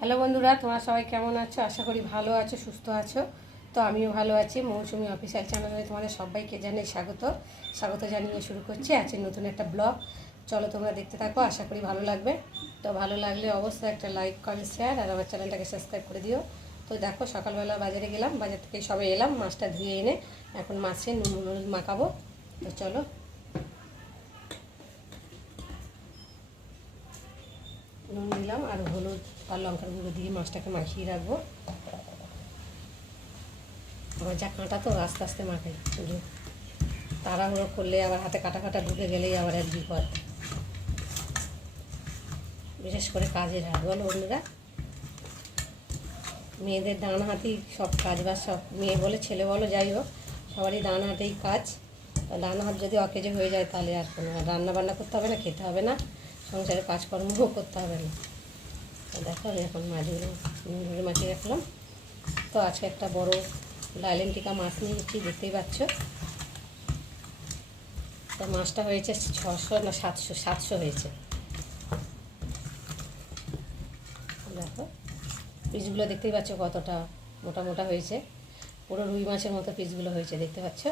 Hello বন্ধুরা, তোমরা সবাই কেমন আছো? আশা করি ভালো আছো, সুস্থ আছো। তো আমিও ভালো আছি। মৌসুমি অফিসিয়াল চ্যানেলে তোমাদের সবাইকে জানাই স্বাগত। স্বাগত জানিয়ে শুরু করছি আছে নতুন একটা ব্লগ। চলো তোমরা দেখতে থাকো, আশা করি ভালো লাগবে। তো ভালো লাগলে অবশ্যই একটা লাইক কমেন্ট শেয়ার আর আমার চ্যানেলটাকে সাবস্ক্রাইব করে দিও। তো দেখো, সকালবেলা বাজারে গেলাম, বাজার থেকে সবে এলাম, মাছটা ধুয়ে এনে এখন মাছে নুন, হলুদ মাখাবো। তো চলো। নুন দিলাম আর হলুদ আর লঙ্কার গুঁড়ো দিয়ে মাছটাকে মাখিয়ে রাখব। আবার যা কাঁটা তো আস্তে আস্তে মাখাই তাড়াহুড়ো করলে আবার হাতে কাটা কাটা ঢুকে গেলেই আবার এক বিপদ। বিশেষ করে কাজের হাত, বলো বন্ধুরা। মেয়েদের ডান হাতেই সব কাজ বা সব, মেয়ে বলে, ছেলে বলো, যাই হোক, সবারই ডান হাতেই কাজ। ডান হাত যদি অকেজে হয়ে যায় তাহলে আর কোনো রান্না বান্না করতে হবে না, খেতে হবে না, সংসারে কাজকর্মও করতে হবে না। দেখো, আমি এখন মাছগুলো নুন ধরে মাখিয়ে রাখলাম। তো আজকে একটা বড় ডাইলেন্টিকা মাছ নিয়েছি দেখতেই পাচ্ছ। তো মাছটা হয়েছে ছশো না সাতশো সাতশো হয়েছে। দেখো, পিসগুলো দেখতেই পাচ্ছ কতটা মোটা মোটা হয়েছে। পুরো রুই মাছের মতো পিসগুলো হয়েছে, দেখতে পাচ্ছ?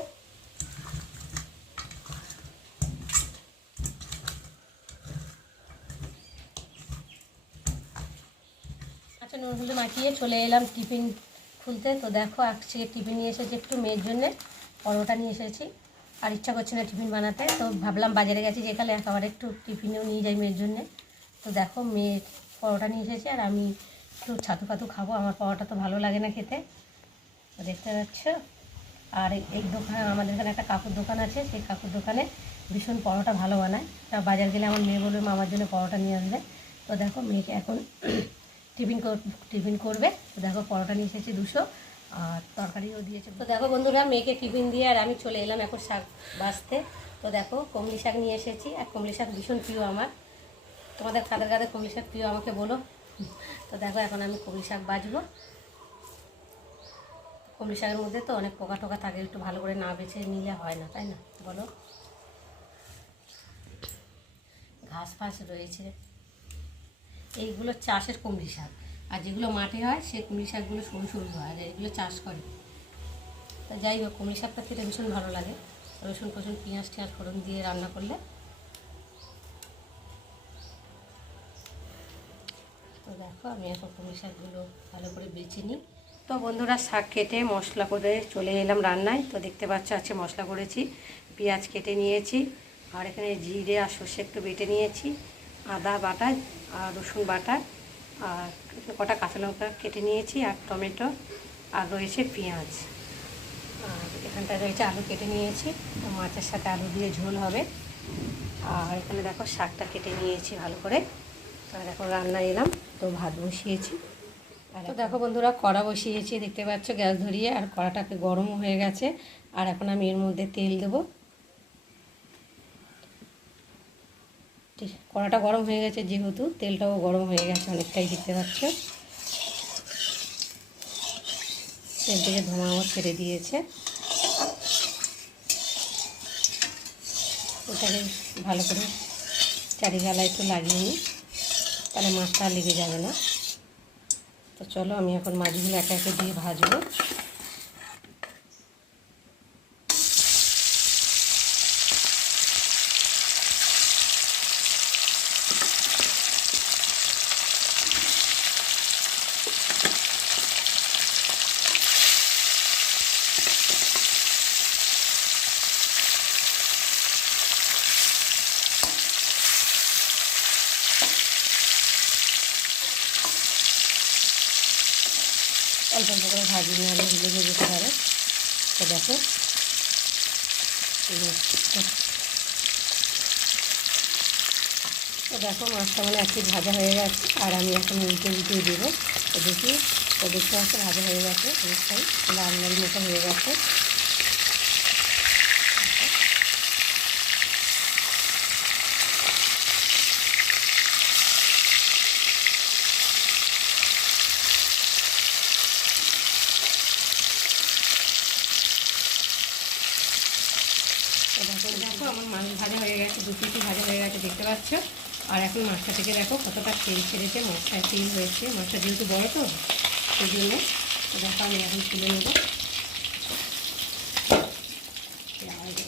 আচ্ছা নুন হলুদ মাখিয়ে চলে এলাম টিফিন খুলতে। তো দেখো আজকে টিফিন নিয়ে এসেছি একটু মেয়ের জন্যে, পরোটা নিয়ে এসেছি। আর ইচ্ছা করছে না টিফিন বানাতে, তো ভাবলাম বাজারে গেছি যেখানে একেবারে একটু টিফিনেও নিয়ে যাই মেয়ের জন্যে। তো দেখো মেয়ের পরোটা নিয়ে এসেছি আর আমি একটু ছাতু ফাতু খাব, আমার পরোটা তো ভালো লাগে না খেতে। দেখতে পাচ্ছ? আর এই- দোকান আমাদের এখানে একটা কাকুর দোকান আছে, সেই কাকুর দোকানে ভীষণ পরোটা ভালো বানায়। তা বাজার গেলে আমার মেয়ে বলবে, মামার জন্য পরোটা নিয়ে আসবে। তো দেখো মেয়েকে এখন টিফিন টিফিন করবে। তো দেখো পরোটা নিয়ে এসেছি দুশো, আর তরকারিও দিয়েছে। তো দেখো বন্ধুরা, মেয়েকে টিফিন দিয়ে আর আমি চলে এলাম এখন শাক বাছতে তো দেখো, কমলি শাক নিয়ে এসেছি। আর কমলি শাক ভীষণ প্রিয় আমার। তোমাদের কাদের কাদের কমলি শাক প্রিয় আমাকে বলো। তো দেখো, এখন আমি কমলি শাক বাজবো। কমলি শাকের মধ্যে তো অনেক পোকা টোকা থাকে, একটু ভালো করে না বেছে নিলে হয় না, তাই না? বলো। ঘাস ফাস রয়েছে। এইগুলো চাষের কুমড়ি শাক। আর যেগুলো মাঠে হয়, সেই কুমড়ি শাকগুলো সরু সরু হয়, আর এগুলো চাষ করে। তা যাই হোক, কুমড়ি শাকটা খেতে ভীষণ ভালো লাগে। রসুন ফসুন, পেঁয়াজ টিয়াজ ফোড়ন দিয়ে রান্না করলে। তো দেখো, আমি এখন কুমড়ি শাকগুলো ভালো করে বেছে নিই। তো বন্ধুরা, শাক কেটে মশলা করে চলে এলাম রান্নায়। তো দেখতে পাচ্ছ আছে মশলা করেছি, পেঁয়াজ কেটে নিয়েছি, আর এখানে জিরে আর সর্ষে একটু বেটে নিয়েছি। আদা বাটা আর রসুন বাটা আর কটা কাঁচা লঙ্কা কেটে নিয়েছি আর টমেটো আর রয়েছে পেঁয়াজ। আর এখানটায় রয়েছে আলু কেটে নিয়েছি তো মাছের সাথে আলু দিয়ে ঝোল হবে। আর এখানে দেখো শাকটা কেটে নিয়েছি ভালো করে। আর এখন রান্না এলাম তো ভাত বসিয়েছি। আর দেখো বন্ধুরা কড়া বসিয়েছি দেখতে পাচ্ছ গ্যাস ধরিয়ে আর কড়াটাকে গরম হয়ে গেছে। আর এখন আমি এর মধ্যে তেল দেবো। কড়াটা গরম হয়ে গেছে যেহেতু, তেলটাও গরম হয়ে গেছে, অনেকটাই দেখতে পাচ্ছ। তেল থেকে ধোঁয়া আমার ছেড়ে দিয়েছে। ওটাকে ভালো করে চারিগালা একটু লাগিয়ে নিই, তাহলে মাছটা লেগে যাবে না। তো চলো, আমি এখন মাছগুলো একে একে দিয়ে ভাজবো। অল্প করে ভাজি নাহলে ভেজে যেতে পারে। তো দেখো তো দেখো মাছটা মানে একটি ভাজা হয়ে গেছে, আর আমি এখন উল্টে উল্টে দেবো। দেখি তো দেখতে ভাজা হয়ে গেছে, অনেকটাই লাল লাল মতো হয়ে গেছে। তো দেখো, আমার মাছ ভাজা হয়ে গেছে, দু পিটি ভাজা হয়ে গেছে, দেখতে পাচ্ছ? আর এখন মাছটা থেকে দেখো কতটা তেল ছেড়েছে মাছটায় তেল হয়েছে। মাছটা যেহেতু বড় তো, সেই জন্য দেখো আমি এখন তুলে নেব পেঁয়াজ।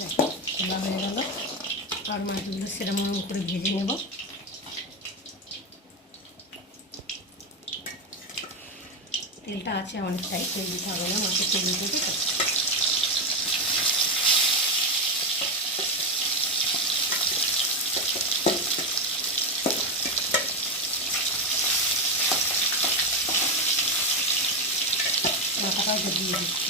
দেখো, খোলা হয়ে গেল আর মাছগুলো সেরকম করে ভেজে নেব। তেলটা আছে অনেকটাই, তেল দিতে হবে না, মাছের তেল দিতে তো। দিয়ে দিচ্ছি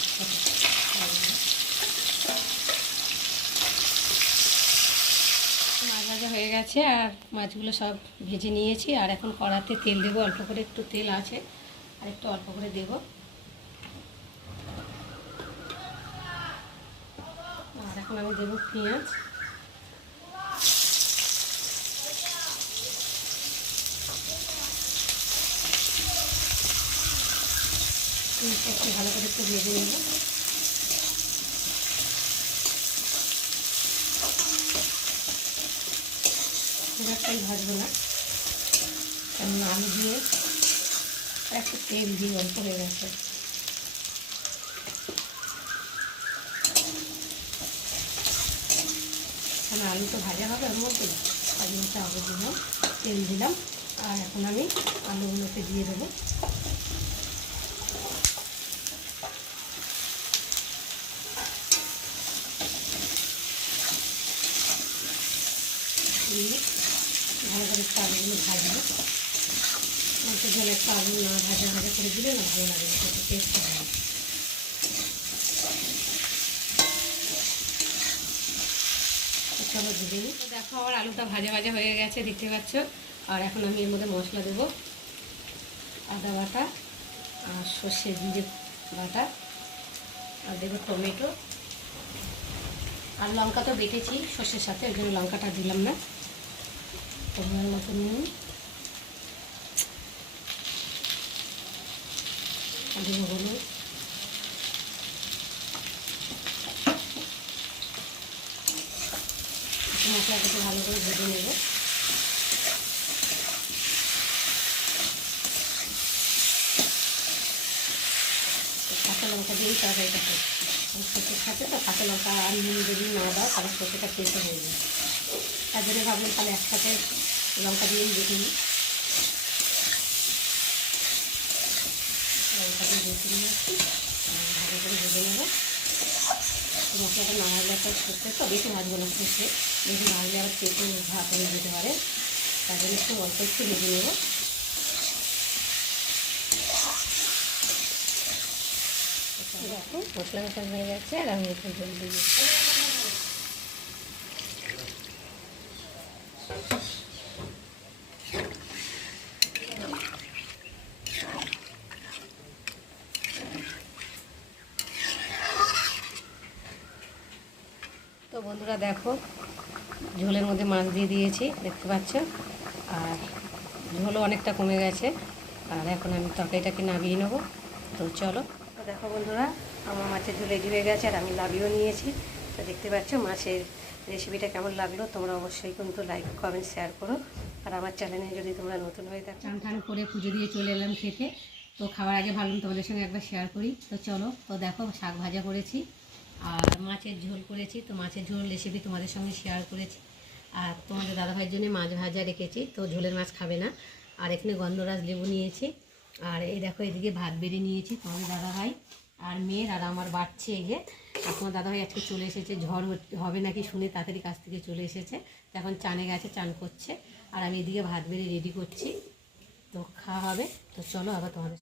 মাছ ভাজা হয়ে গেছে আর মাছগুলো সব ভেজে নিয়েছি। আর এখন কড়াতে তেল দেবো, অল্প করে একটু তেল আছে, আর একটু অল্প করে দেবো। আর এখন আমি দেবো পেঁয়াজ। একটু ভালো করে একটু ভেজে নেব। একটাই ভাজবো না। কারণ আলু দিয়ে একটু তেল দিয়ে অল্প হয়ে গেছে কারণ আলু তো ভাজা হবে ওর মধ্যে আলুটা আলু দিলাম, তেল দিলাম, আর এখন আমি আলুগুলোকে দিয়ে দেবো। দিয়ে আলুগুলো ভাজবো মাংসের জন্য একটু আলু না ভাজা ভাজা করে দিলে না ভালো লাগে একটু টেস্ট হয় দিয়ে দেখো, আমার আলুটা ভাজা ভাজা হয়ে গেছে, দেখতে পাচ্ছ? আর এখন আমি এর মধ্যে মশলা দেবো। আদা বাটা আর সর্ষে জিরে বাটা আর দেবো টমেটো। আর লঙ্কা তো বেটেছি সর্ষের সাথে, ওই জন্য লঙ্কাটা দিলাম না। পরিমাণ মতো নুন দেবো মশলাটাকে ভালো করে ভেজে নেব কাঁচা লঙ্কা দিয়েই তরকারিটা সর্ষের সাথে তো কাঁচা লঙ্কা আর নুন যদি না দাও তাহলে সর্ষেটা খেতে হয়ে যায় তার ভাবলাম তাহলে একসাথে লঙ্কা দিয়েই বেটে নিই লঙ্কা দিয়ে বেটে নিয়ে আসছি আর ভালো করে ভেজে নেব। মশলাটা না ভাজলে একটা সর্ষে তো বেশি ভাজবো না সর্ষে বেশি ভাজলে আবার পেটে ভাত হয়ে যেতে পারে। তার জন্য একটু অল্প একটু ভেজে নেব। দেখো, মশলা মশলা হয়ে গেছে আর আমি একটু জল দিয়ে দিচ্ছি। তো বন্ধুরা দেখো ঝোলের মধ্যে মাছ দিয়ে দিয়েছি দেখতে পাচ্ছ? আর ঝোলও অনেকটা কমে গেছে আর এখন আমি তরকারিটাকে নামিয়ে নেব। তো চলো। তো দেখো বন্ধুরা আমার মাছের ঝোল রেডি হয়ে গেছে আর আমি লাভিও নিয়েছি। তো দেখতে পাচ্ছ মাছের রেসিপিটা কেমন লাগল তোমরা অবশ্যই কিন্তু লাইক কমেন্ট শেয়ার করো। আর আমার চ্যানেলে যদি তোমরা নতুন হয়ে থাকো। চান টান করে পুজো দিয়ে চলে এলাম খেতে। তো খাওয়ার আগে ভাবলাম তোমাদের সঙ্গে একবার শেয়ার করি। তো চলো তো দেখো শাক ভাজা করেছি। আর মাছের ঝোল করেছি, তো মাছের ঝোল রেসিপি তোমাদের সঙ্গে শেয়ার করেছি। আর তোমাদের দাদাভাইয়ের জন্য মাছ ভাজা রেখেছি, তো ঝোলের মাছ খাবে না। আর এখানে গন্ধরাজ লেবু নিয়েছি। আর এই দেখো, এদিকে ভাত বেড়ে নিয়েছি তোমাদের দাদাভাই আর মেয়ের আর আমার বাড়ছে যে আর তোমার দাদাভাই আজকে চলে এসেছে, ঝড় হবে নাকি শুনে তাড়াতাড়ি কাছ থেকে চলে এসেছে। এখন চানে গেছে, চান করছে। আর আমি এদিকে ভাত বেড়ে রেডি করছি। তো খাওয়া হবে, তো চলো আবার তোমাদের